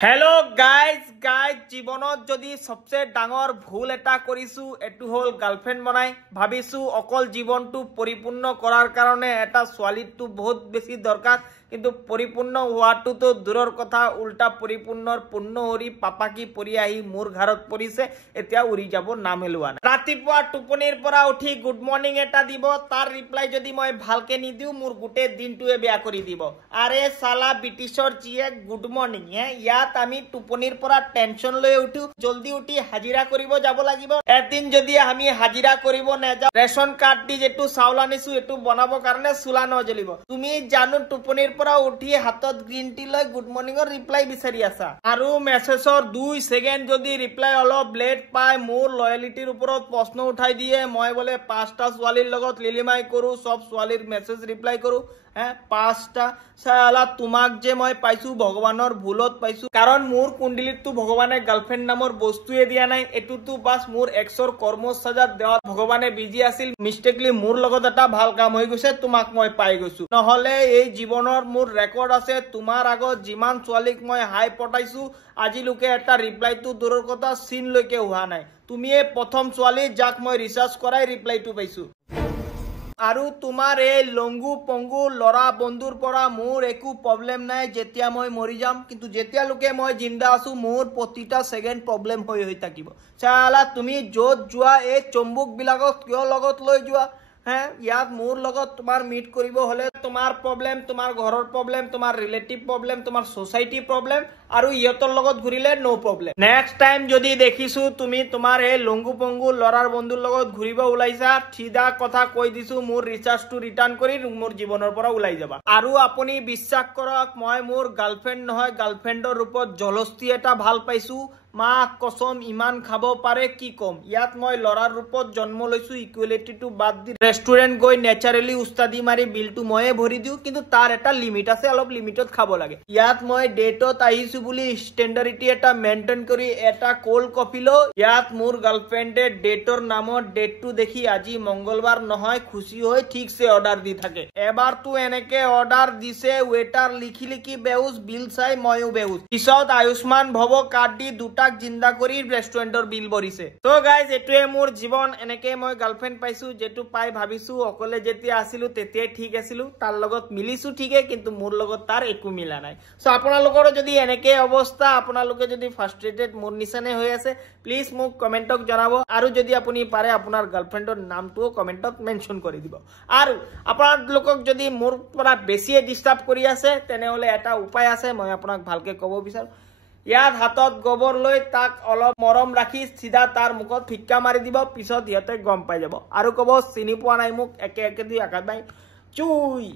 hello guys जीवनत जदि सबसे डांगर भूल एटा करिसु एटु होल गार्लफ्रेंड बनाई भाबिसु अकल जीवनटु परिपूर्ण करार कारणे एटा स्वालिटु बहुत बेसी दरकार किंतु परिपूर्ण हुआटु तो दूरर कथा उल्टा परिपूर्णर पूर्ण हरि पापाकी परि आही मोर घरत परिसे एतिया उरी जाबो नाम हेलुआ रातिपुआ टुपनिर परा उठी गुड मॉर्निंग एटा दिबो तार रिप्लाई जदि মই ভালকে নিদিও मोर गुटे दिनटुए बेया करि दिबो आरे साला ब्रिटिशर जिए गुड मॉर्निंग है यात आमी टुपनिर परा टेंशन लय उठु जल्दी उठी हाजिरा करिबो जाबो लागिबो एदिन जदि आमी हाजिरा करिबो ना जा रेशन कार्ड दि जेटु चाउल आनिसु एटु बनाबो कारणे सुला न जलिबो तुमी जानु टुपनिर परा उठी हातत ग्रीन टी लय गुड मॉर्निंग रिप्लाई बिचारि आसा आरु मेसेजर 2 सेकेंड जदि रिप्लाई अलप लेट पाय मोर लयलिटीर उपरत प्रश्न उठाई दिए মই बोले 5টা সোয়ালির লগত লিলিমাই কरू सब সোয়ালির মেসেজ রিপ্লাই কरू হ্যাঁ 5টা সালা তোমাক যে মই পাইছো ভগবানৰ ভুলত পাইছো কাৰণ মোৰ কুণ্ডলিতটো ভগৱানে গাৰ্লফ্ৰেণ্ড নামৰ বস্তুৱে দিয়া নাই এটুটো বাস মোৰ এক্সৰ কৰ্ম সাজাত দেওয়া ভগৱানে বিজি আছিল মিস্টেকলি মোৰ লগত এটা ভাল কাম হৈ গৈছে তোমাক মই পাই গৈছো নহলে এই জীৱনৰ মোৰ ৰেকৰ্ড আছে তোমাৰ আগত যিমান ছোৱালীক মই হাই পটাইছো আজিলৈকে এটা ৰিপ্লাইটো দূৰৰ কথা সিন লৈকে হোৱা নাই তুমিয়ে প্ৰথম ছোৱালী যাক মই ৰিচাৰ্জ কৰাই ৰিপ্লাইটো পাইছো आरु तुमार ए लंगु पंगु लरा बंधुर परा मोर एकु प्रॉब्लम नाय जेतिया মই मरि जाम किंतु जेतिया लोके মই जिंदा आसु मोर प्रतिटा सेकेंड प्रॉब्लम হৈ থাকিব চালা তুমি যত যোৱা এই চম্বুক বিলাকক কিয় লগত লৈ যোৱা হ্যাঁ ইয়াত মোৰ লগত তোমাৰ মিট কৰিব হলে তোমাৰ প্ৰবলেম তোমাৰ ঘৰেৰ প্ৰবলেম তোমাৰ ৰিলেটিভ প্ৰবলেম তোমাৰ সোসাইটি প্ৰবলেম আৰু ইয়তৰ লগত ঘুৰিলে নো প্ৰবলেম নেক্সট টাইম যদি দেখিছো তুমি তোমাৰ এই লংগু পঙ্গু লৰাৰ বন্ধুৰ লগত ঘুৰিব ওলাইছা সিধা কথা কৈ দিছো মোৰ ৰিচাৰ্জটো ৰিটাৰ্ণ কৰি মোৰ জীৱনৰ পৰা ওলাই যাবা আৰু আপুনি বিশ্বাস কৰক মই মোৰ গাৰ্লফ্ৰেণ্ড নহয় গাৰ্লফ্ৰেণ্ডৰ ৰূপত জলস্তি এটা ভাল পাইছো মা কসম ইমান খাব পাৰে কি কম ইয়াত মই লৰাৰ ৰূপত জন্ম লৈছো ইকুৱেলিটিটো বাদ দি ৰেষ্টুৰেণ্ট গৈ নেচাৰেলি উস্তাদি মাৰি বিলটো ময়ে ভৰি দিও কিন্তু তাৰ এটা লিমিট আছে অলপ লিমিটত খাব লাগে ইয়াত মই ডেটত আহিছো বুলি ষ্টেণ্ডাৰ্ডিটি এটা মেইনটেইন কৰি এটা কোল্ড কফি লো ইয়াত মোৰ গাৰ্লফ্ৰেণ্ডে ডেটৰ নামত ডেটটো দেখি আজি মঙ্গলবাৰ নহয় খুশি হৈ ঠিকছে অৰ্ডাৰ দি থাকে এবাৰ তো এনেকে অৰ্ডাৰ দিছে ওয়েটাৰ লিখি লিখি বেউস বিল চাই ময়ো বেউস পিছত আয়ুষ্মান ভৱ কাৰ্ড দি দুটাক জিন্দা কৰি ৰেষ্টুৰেণ্টৰ বিল ভৰিছে তো গাইজ এটোৱে মোৰ জীৱন এনেকে মই গাৰ্লফ্ৰেণ্ড পাইছো যেটো পাই ভাবিছো অকলে যেতিয়া আছিলো তেতিয়াই ঠিক আছিল তাৰ লগত মিলিছো ঠিকে কিন্তু মোৰ লগত তাৰ একো মিলা নাই সো আপোনালোকৰ যদি এনেকে অৱস্থা আপোনালোকে যদি ফ্ৰাস্ট্ৰেটেড মোৰ নিছানে হৈ আছে প্লিজ মোক কমেন্টক জনাব আৰু যদি আপুনি পাৰে আপোনাৰ গাৰ্লফ্ৰেণ্ডৰ নামটো কমেন্টত মেনশন কৰি দিব আৰু আপোনালোকক যদি মোৰ পৰা বেছিয়ে ডিস্টাৰ্ব কৰি আছে তেনেহলে এটা উপায় আছে মই আপোনাক ভালকে ক'ব বিচাৰো ইয়াত হাতত গোবৰ লৈ তাক অলপ মৰম ৰাখি সিধা তাৰ মুখত ফিক্কা মাৰি দিব পিছত ইয়াতে গম পাই যাব আৰু ক'ব চিনি পোৱা নাই মোক একে একে দি আকাত নাই চুই